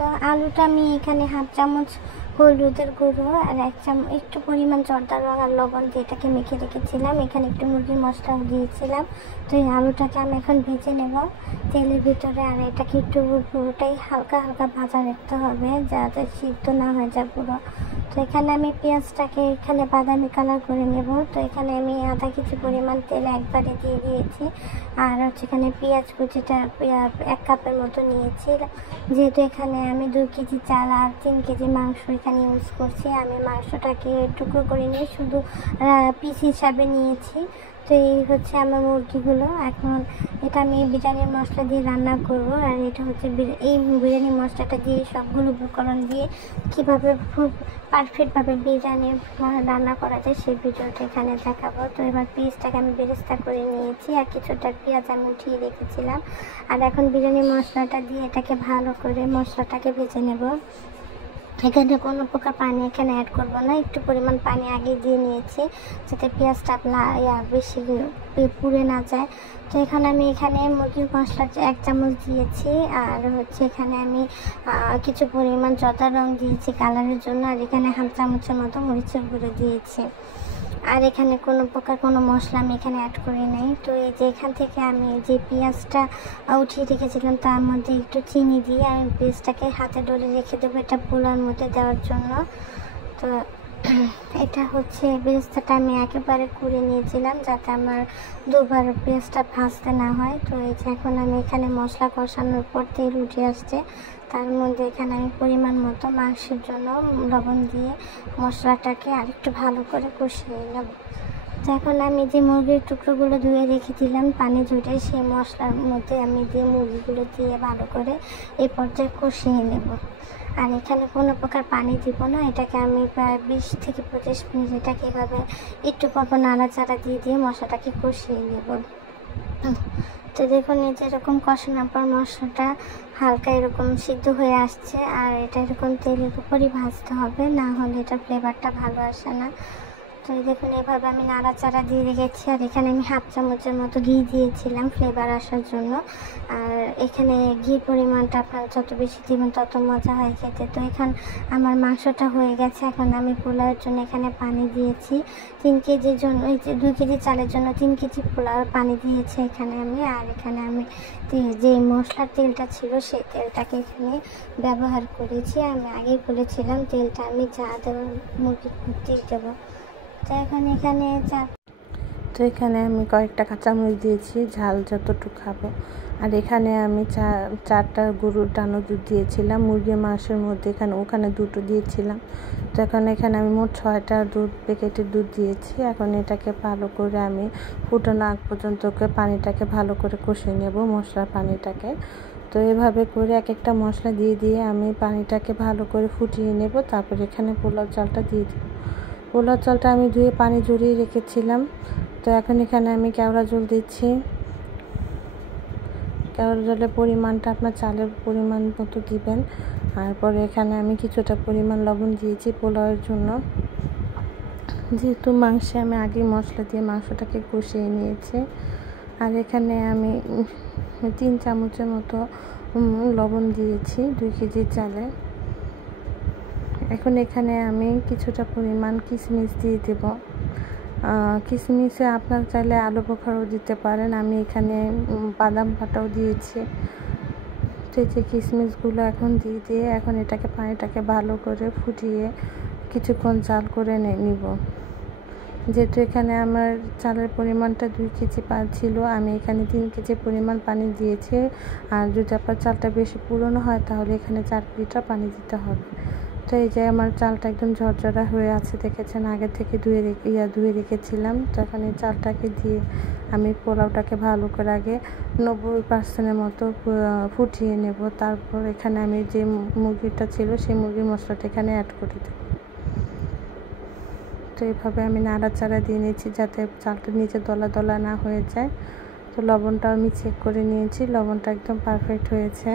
তো আলুটা আমি এখানে হাফ চামচ হলুদের গুঁড়ো আর এক চামচ একটু পরিমাণ জর্দা রং আর লবণ দিয়ে এটাকে মেখে রেখেছিলাম। এখানে একটু মুরগির মশলাও দিয়েছিলাম। তো এই আলুটাকে আমি এখন ভেজে নেব তেলের ভিতরে। আর এটাকে একটু পুরোটাই হালকা হালকা ভাজা রাখতে হবে যাতে সিদ্ধ না হয়ে যায় পুরো। তো এখানে আমি পেঁয়াজটাকে এখানে বাদামি কালার করে নেব। তো এখানে আমি আধা কেজি পরিমাণ তেল একবারে দিয়ে দিয়েছি। আর হচ্ছে এখানে পেঁয়াজ কুচিটা 1 কাপের মতো নিয়েছি। যেহেতু এখানে আমি 2 কেজি চাল আর 3 কেজি মাংস এখানে ইউজ করছি, আমি মাংসটাকে টুকরো করে নিয়ে শুধু পিস হিসাবে নিয়েছি। তো এই হচ্ছে আমার মুরগিগুলো। এখন এটা আমি বিরিয়ানির মশলা দিয়ে রান্না করব। আর এটা হচ্ছে এই বিরিয়ানি মশলাটা দিয়ে সবগুলো উপকরণ দিয়ে কীভাবে খুব পারফেক্টভাবে বিরিয়ানি রান্না করা যায় সেই ভিডিওটা এখানে দেখাবো। তো এবার পিসটাকে আমি বেরেস্তা করে নিয়েছি আর কিছুটা পেঁয়াজ আমি উঠিয়ে রেখেছিলাম। আর এখন বিরিয়ানি মশলাটা দিয়ে এটাকে ভালো করে মশলাটাকে ভেজে নেব। এখানে কোনো প্রকার পানি এখানে অ্যাড করব না, একটু পরিমাণ পানি আগে দিয়ে নিয়েছি যাতে পেঁয়াজটা বেশি পুড়ে না যায়। তো এখানে আমি মুরগির মশলা 1 চামচ দিয়েছি। আর হচ্ছে এখানে আমি কিছু পরিমাণ জর্দা রং দিয়েছি কালারের জন্য। আর এখানে হাফ চামচের মতো মরিচের গুঁড়ো দিয়েছি। আর এখানে কোনো প্রকার কোনো মশলা আমি এখানে অ্যাড করি নাই। তো এই যে এখান থেকে আমি যে পেঁয়াজটা উঠিয়ে রেখেছিলাম তার মধ্যে একটু চিনি দিয়ে আমি পেঁয়াজটাকে হাতে ডলে রেখে দেবো এটা পোলার মধ্যে দেওয়ার জন্য। তো এটা হচ্ছে বেরেস্তাটা আমি একেবারে করে নিয়েছিলাম যাতে আমার দুবার পেঁয়াজটা ভাজতে না হয়। তো এই যে এখন আমি এখানে মশলা কষানোর পর তেল উঠে আসছে, তার মধ্যে এখানে আমি পরিমাণ মতো মাংসের জন্য লবণ দিয়ে মশলাটাকে আরেকটু ভালো করে কষিয়ে নেব। তো এখন আমি যে মুরগির টুকরোগুলো ধুয়ে রেখেছিলাম পানি ঝরে সেই মশলার মধ্যে আমি দিয়ে মুরগিগুলো দিয়ে ভালো করে এই পর্যায়ে কষিয়ে নেব। আর এখানে কোনো প্রকার পানি দিব না, এটাকে আমি প্রায় 20 থেকে 25 মিনিট এটাকে এভাবে একটু পর নাড়াচাড়া দিয়ে মশলাটাকে কষিয়ে নেব। তো দেখুন এই যে এরকম কষানোর পর মশলাটা হালকা এরকম সিদ্ধ হয়ে আসছে। আর এটা এরকম তেলের উপরই ভাজতে হবে, না হলে এটা ফ্লেভারটা ভালো আসে না। তো দেখুন এভাবে আমি নাড়াচাড়া দিয়ে রেখেছি। আর এখানে আমি হাফ চামচের মতো ঘি দিয়েছিলাম ফ্লেভার আসার জন্য। আর এখানে ঘির পরিমাণটা আপনারা যত বেশি দিবেন তত মজা হয় খেতে। তো এখানে আমার মাংসটা হয়ে গেছে। এখন আমি পোলাওয়ের জন্য এখানে পানি দিয়েছি 3 কেজির জন্য, এই যে 2 কেজি চালের জন্য 3 কেজি পোলাওয়ের পানি দিয়েছি এখানে আমি। আর এখানে আমি যে মশলার তেলটা ছিল সেই তেলটাকে এখানে ব্যবহার করেছি। আমি আগেই বলেছিলাম তেলটা আমি যা দেবো মুরগির দিয়ে দেবো। তো এখানে আমি কয়েকটা কাঁচামরিচ দিয়েছি ঝাল যতটুকু খাবো। আর এখানে আমি 4টা গরুর ডানো দুধ দিয়েছিলাম মুরগির মাংসের মধ্যে, ওখানে 2টো দিয়েছিলাম। তো এখানে আমি মোট 6টা প্যাকেটের দুধ দিয়েছি। এখন এটাকে ভালো করে আমি ফুটানো আগ পর্যন্ত পানিটাকে ভালো করে কষিয়ে নেব, মশলার পানিটাকে। তো এভাবে করে এক একটা মশলা দিয়ে আমি পানিটাকে ভালো করে ফুটিয়ে নেব। তারপর এখানে পোলাও চালটা দিয়ে দেব। পোলাও চালটা আমি ধুয়ে পানি ঝরিয়ে রেখেছিলাম। তো এখন এখানে আমি কেওড়া জল দিচ্ছি। কেওড়া জলের পরিমাণটা আপনার চালের পরিমাণ মতো দিবেন। আর পরে এখানে আমি কিছুটা পরিমাণ লবণ দিয়েছি পোলাওয়ের জন্য। যেহেতু মাংসে আমি আগে মশলা দিয়ে মাংসটাকে কষিয়ে নিয়েছি। আর এখানে আমি 3 চামচের মতো লবণ দিয়েছি 2 কেজি চালে। এখন এখানে আমি কিছুটা পরিমাণ কিশমিশ দিয়ে দেব। কিশমিশে আপনার চাইলে আলু বোখারাও দিতে পারেন, আমি এখানে বাদাম বাটাও দিয়েছি। তো এই যে কিশমিশগুলো এখন দিয়ে এখন পানিটাকে ভালো করে ফুটিয়ে কিছুক্ষণ জাল করে নিব। যেহেতু এখানে আমার চালের পরিমাণটা 2 কেজি ছিল, আমি এখানে 3 কেজি পরিমাণ পানি দিয়েছি। আর যদি আপনার চালটা বেশি পুরনো হয় তাহলে এখানে 4 লিটার পানি দিতে হবে। তো এই যে আমার চালটা একদম ঝরঝরা হয়ে আছে, দেখেছেন আগে থেকে ধুয়ে রেখেছিলাম। তো এখন এই চালটাকে দিয়ে আমি পোলাওটাকে ভালো করে আগে 90% মতো ফুটিয়ে নেব। তারপর এখানে আমি যে মুরগিটা ছিল সেই মুরগির মশলাটা এখানে অ্যাড করে দেব। তো এইভাবে আমি নাড়াচাড়া দিয়ে নিয়েছি যাতে চালটা নিচে দলা দলা না হয়ে যায়। তো লবণটা আমি চেক করে নিয়েছি, লবণটা একদম পারফেক্ট হয়েছে।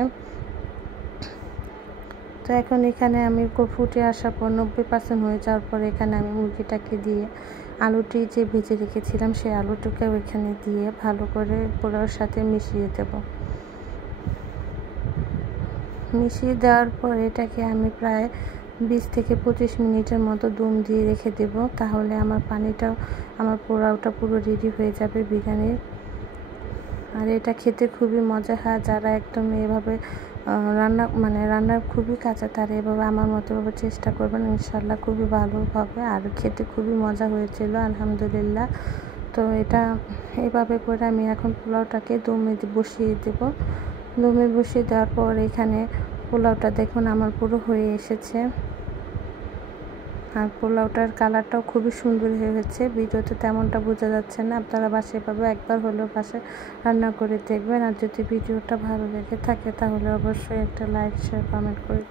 তো এখন এখানে আমি ফুটে আসার পর 90% হয়ে যাওয়ার পর এখানে আমি মুরগিটাকে দিয়ে আলুটি যে ভেজে রেখেছিলাম সেই আলুটাকেও এখানে দিয়ে ভালো করে পোলাওর সাথে মিশিয়ে দেব। মিশিয়ে দেওয়ার পর এটাকে আমি প্রায় 20 থেকে 25 মিনিটের মতো দম দিয়ে রেখে দেব। তাহলে আমার পানিটাও আমার পোলাওটা পুরো রেডি হয়ে যাবে বিরিয়ানির। আর এটা খেতে খুবই মজা হয়। যারা একদম এভাবে রান্না খুবই কাঁচা, তারা এভাবে আমার মতো ভাবে চেষ্টা করবেন, ইনশাল্লাহ খুবই ভালো হবে। আর খেতে খুবই মজা হয়েছিল আলহামদুলিল্লাহ। তো এটা এভাবে করে আমি এখন পোলাওটাকে দমে বসিয়ে দেব। দমে বসিয়ে দেওয়ার পর এখানে পোলাওটা দেখুন আমার পুরো হয়ে এসেছে। আর পোলাওটার কালারটাও খুবই সুন্দর হয়েছে। ভিডিওতে তেমনটা বোঝা যাচ্ছে না, আপনারা বাসায় একবার হলেও বাসায় রান্না করে দেখবেন। আর যদি ভিডিওটা ভালো লেগে থাকে তাহলে অবশ্যই একটা লাইক, শেয়ার, কমেন্ট করে